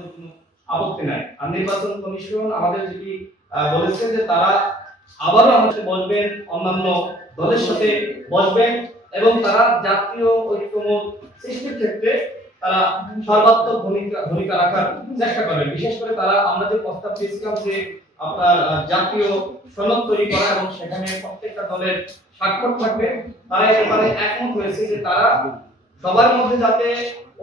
আমাদের কোনো আপত্তি নাই। আর নির্বাচন কমিশন আমাদের যেটি বলেছে যে তারা আবারও আমাদের বসবেন, অন্যান্য দলের সাথে বসবেন এবং তারা জাতীয় ঐক্যমত সৃষ্টির ক্ষেত্রে তারা সর্বাত্মক ভূমিকা রাখার চেষ্টা করবেন। বিশেষ করে তারা আমরা যে প্রস্তাব দিয়েছিলাম যে আপনার জাতীয় সনদ তৈরি করা এবং সেখানে প্রত্যেকটা দলের স্বাক্ষর থাকবে, তারা এর মানে একমত হয়েছে যে তারা সবার মধ্যে যাতে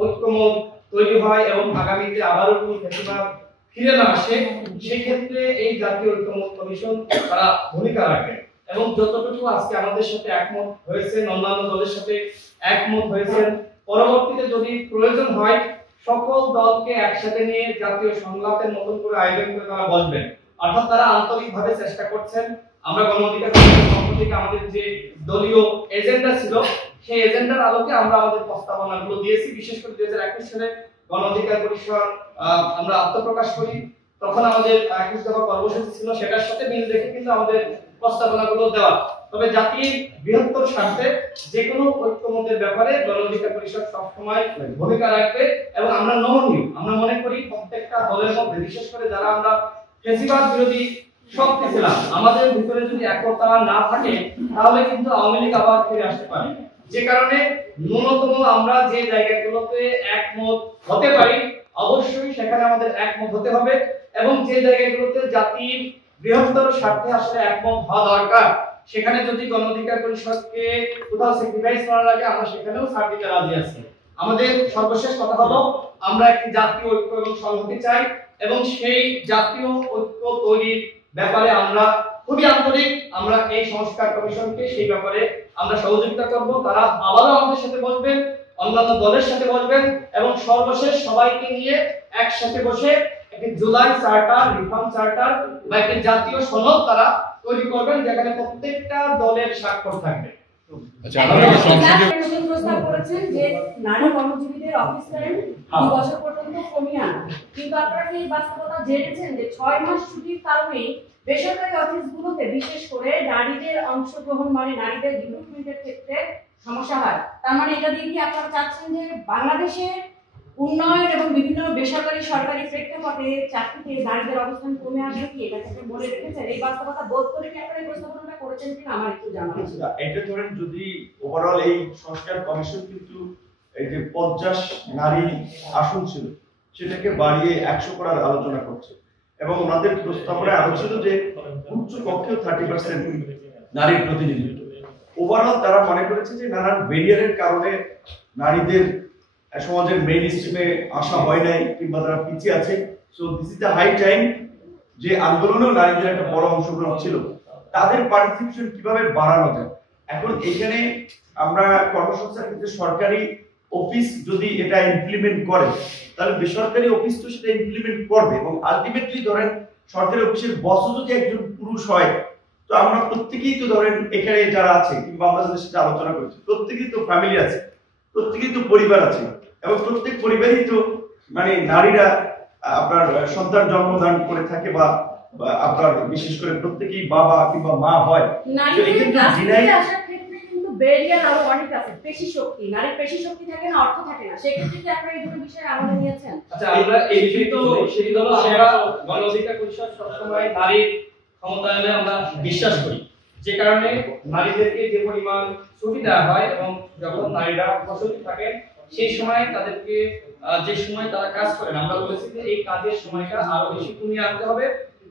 ঐক্যমত তৈরি হয় এবং আগামীতে আবারও কোনো ফেসিবাদ ফিরে না আসে, সেক্ষেত্রে এই জাতীয় ঐক্যমত কমিশন তারা ভূমিকা রাখবে। এবং যতটুকু আজকে আমাদের সাথে একমত হয়েছে, অন্যান্য দলের সাথে একমত হয়েছেন, পরবর্তীতে যদি প্রয়োজন হয় সকল দলকে একসাথে নিয়ে জাতীয় সংলাপের মতন করে আয়োজন করে তারা বসবেন। অর্থাৎ তারা আন্তরিকভাবে চেষ্টা করছেন। আমরা গণ অধিকার পরিষদের পক্ষ থেকে আমাদের যে দলীয় এজেন্ডা ছিল সেই এজেন্ডার আলোকে আমরা আমাদের প্রস্তাবনাগুলো দিয়েছি। বিশেষ করে 2021 সালে গণ অধিকার পরিষদ আমরা আত্মপ্রকাশ করি, তখন আমাদের 21 দফা কর্মসূচি ছিল, সেটার সাথে মিল রেখে কিন্তু আমাদের প্রস্তাবনাগুলো দেওয়া। তবে জাতির বৃহত্তর স্বার্থে যে কোনো ঐক্যমতের ব্যাপারে গণ অধিকার পরিষদ সবসময় ভূমিকা রাখবে এবং আমরা নমনীয়। আমরা মনে করি প্রত্যেকটা দলের মধ্যে, বিশেষ করে যারা আমরা ফেসিবাদ বিরোধী শক্তি ছিলাম, আমাদের ভিতরে যদি একতা না থাকে তাহলে কিন্তু আওয়ামী লীগ আবার ফিরে আসতে পারে। যে কারণে ন্যূনতম আমরা যে জায়গাগুলোতে একমত হতে পারি অবশ্যই সেখানে আমাদের একমত হতে হবে এবং যে জায়গাগুলোতে জাতির বৃহত্তর স্বার্থে আসলে একমত হওয়া দরকার সেখানে যদি গণ অধিকার পরিষদকে কোথাও স্যাক্রিফাইস করা লাগে আমরা সেখানেও ছাড় দিতে রাজি আছি। আমাদের সর্বশেষ কথা হলো আমরা একটি জাতীয় ঐক্য এবং সংহতি চাই এবং সেই জাতীয় ঐক্য তৈরির ব্যাপারে আমরা খুবই আন্তরিক। আমরা এই সংস্কার কমিশনকে সেই ব্যাপারে আমরা সহযোগিতা করব। তারা আবারও আমাদের সাথে বসবেন, অন্যান্য দলের সাথে বসবেন এবং সর্বশেষ সবাইকে নিয়ে একসাথে বসে একটি জুলাই চার্টার, রিফর্ম চার্টার বা একটি জাতীয় সনদ তারা তৈরি করবেন যেখানে প্রত্যেকটা দলের স্বাক্ষর থাকবে। আচ্ছা, আপনারা নতুন প্রস্তাব করেছেন যে নারী কর্মজীবীদের অফিস টাইম 2 বছর পর্যন্ত কমিয়ে আনা, কিন্তু আপনারা কি বাস্তবতা জেনেছেন যে 6 মাস ছুটির কারণে বেসরকারি অফিসগুলোতে বিশেষ করে নারীদের অংশগ্রহণ মানে নারীদের রিক্রুটমেন্টের ক্ষেত্রে সমস্যা হয়? তার মানে এটা দিয়ে কি আপনারা চাচ্ছেন যে বাংলাদেশে উন্নয়ন এবং বিভিন্ন বেসরকারি সরকারি প্রেক্ষাপটে চাকরিতে নারীদের অবস্থান কমে আসবে কি এটা থেকে মনে রেখেছেন? এই বাস্তবতা বোধ করে কি আপনারা এই প্রস্তাবনাটা করেছেন কিনা আমার একটু জানা আছে। এটা ধরেন যদি ওভারঅল এই সংস্কার কমিশন কিন্তু এই যে 50 নারী আসন ছিল সেটাকে বাড়িয়ে 100 করার আলোচনা করছে এবং ওনাদের প্রস্তাবনায় আরো ছিল যে উচ্চ কক্ষেও 30% নারীর প্রতিনিধিত্ব। ওভারঅল তারা মনে করেছে যে নানান ব্যারিয়ারের কারণে নারীদের সমাজের মেইন স্ট্রিমে আসা হয় নাই কিংবা তারা পিছিয়ে আছে। So this is the high time যে আন্দোলনেও নারীদের একটা বড় অংশগ্রহণ ছিল, তাদের পার্টিসিপেশন কিভাবে বাড়ানো যায়। এখন এখানে আমরা কর্মসংস্থান ক্ষেত্রে সরকারি অফিস যদি এটা ইমপ্লিমেন্ট করে তাহলে বেসরকারি অফিস তো সেটা ইমপ্লিমেন্ট করবে এবং আলটিমেটলি ধরেন সরকারি অফিসের বসও যদি একজন পুরুষ হয় তো আমরা প্রত্যেকেই তো ধরেন এখানে যারা আছে কিংবা আমরা যাদের সাথে আলোচনা করছি প্রত্যেকেই তো ফ্যামিলি আছে, প্রত্যেকেই তো পরিবার আছে এবং প্রত্যেক পরিবারই তো মানে নারীরা আপনার সন্তান জন্মদান করে থাকে বা আপনার বিশেষ করে প্রত্যেকেই বাবা কিংবা মা হয়। ব্যারিয়ার আরো অনেক আছে, পেশি শক্তি, নারীর পেশি শক্তি থাকে না, অর্থ থাকে না, সেক্ষেত্রে কি আপনারা এই দুটো বিষয়ে আমাদের নিয়েছেন? আচ্ছা, আমরা এই বিষয়ে তো সেই হলো আমরা গণ অধিকার পরিষদ সবসময় নারীর ক্ষমতায়নে আমরা বিশ্বাস করি, যে কারণে নারীদেরকে যে পরিমাণ ছুটি দেওয়া হয় এবং যখন নারীরা প্রসূতি থাকেন সেই সময় তাদেরকে যে সময় তারা কাজ করেন আমরা বলেছি যে এই কাজের সময়টা আরো বেশি কমিয়ে আনতে হবে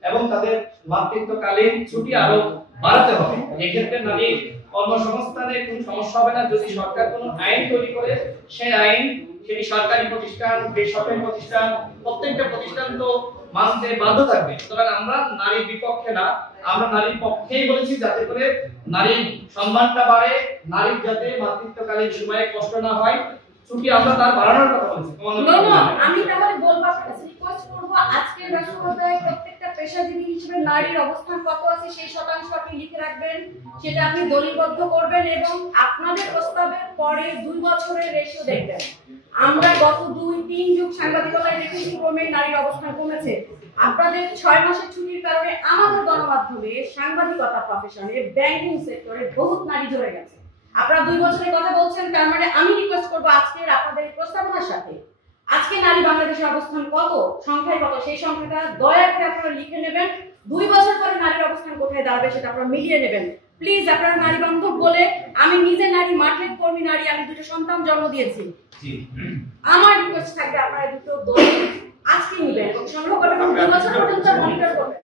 এবং তাদের মাতৃত্বকালীন ছুটি আরো বাড়াতে হবে। এক্ষেত্রে নারীর কর্মসংস্থানে কোনো সমস্যা হবে না যদি সরকার কোনো আইন তৈরি করে। সেই আইন সেটি সরকারি প্রতিষ্ঠান, বেসরকারি প্রতিষ্ঠান, প্রত্যেকটা প্রতিষ্ঠান তো মানতে বাধ্য থাকবে। সুতরাং আমরা নারীর বিপক্ষে না, আমরা নারীর পক্ষেই বলেছি যাতে করে নারীর সম্মানটা বাড়ে, নারীর যাতে মাতৃত্বকালীন সময়ে কষ্ট না হয়, ছুটি আমরা তার বাড়ানোর কথা বলেছি। আমি তাহলে বলবো আপনার কাছে রিকোয়েস্ট করব আজকের ব্যস্ততায় প্রত্যেকটা পেশাজীবী হিসেবে নারীর অবস্থান কত আছে সেই শতাংশ আপনি লিখে রাখবেন, সেটা আপনি দলিলবদ্ধ করবেন এবং আপনাদের প্রস্তাবের পরে 2 বছরের রেশিও দেখবেন। আমরা গত 2-3 যুগ সাংবাদিকতায় দেখেছি ক্রমে নারীর অবস্থান কমেছে। আপনাদের 6 মাসের ছুটির কারণে আমাদের গণমাধ্যমে, সাংবাদিকতা প্রফেশনে, ব্যাংকিং সেক্টরে বহুত নারী জড়ে গেছে। আপনারা 2 বছরের কথা বলছেন, তার মানে আমি রিকোয়েস্ট করব আজকের আপনাদের প্রস্তাবনার সাথে আজকে নারী বাংলাদেশের অবস্থান কত, সংখ্যায় কত, সেই সংখ্যাটা দয়া করে আপনারা লিখে নেবেন। 2 বছর পরে নারীর অবস্থান কোথায় দাঁড়াবে সেটা আপনারা মিলিয়ে নেবেন প্লিজ। আপনারা নারী বান্ধব বলে, আমি নিজে নারী, মাঠের কর্মী নারী, আমি 2টো সন্তান জন্ম দিয়েছি। আমার রিকোয়েস্ট থাকবে আপনারা দুটো দল আজকে নেবেন এবং সংগ্রহ করবেন, 2 বছর পর্যন্ত মনিটর করবেন।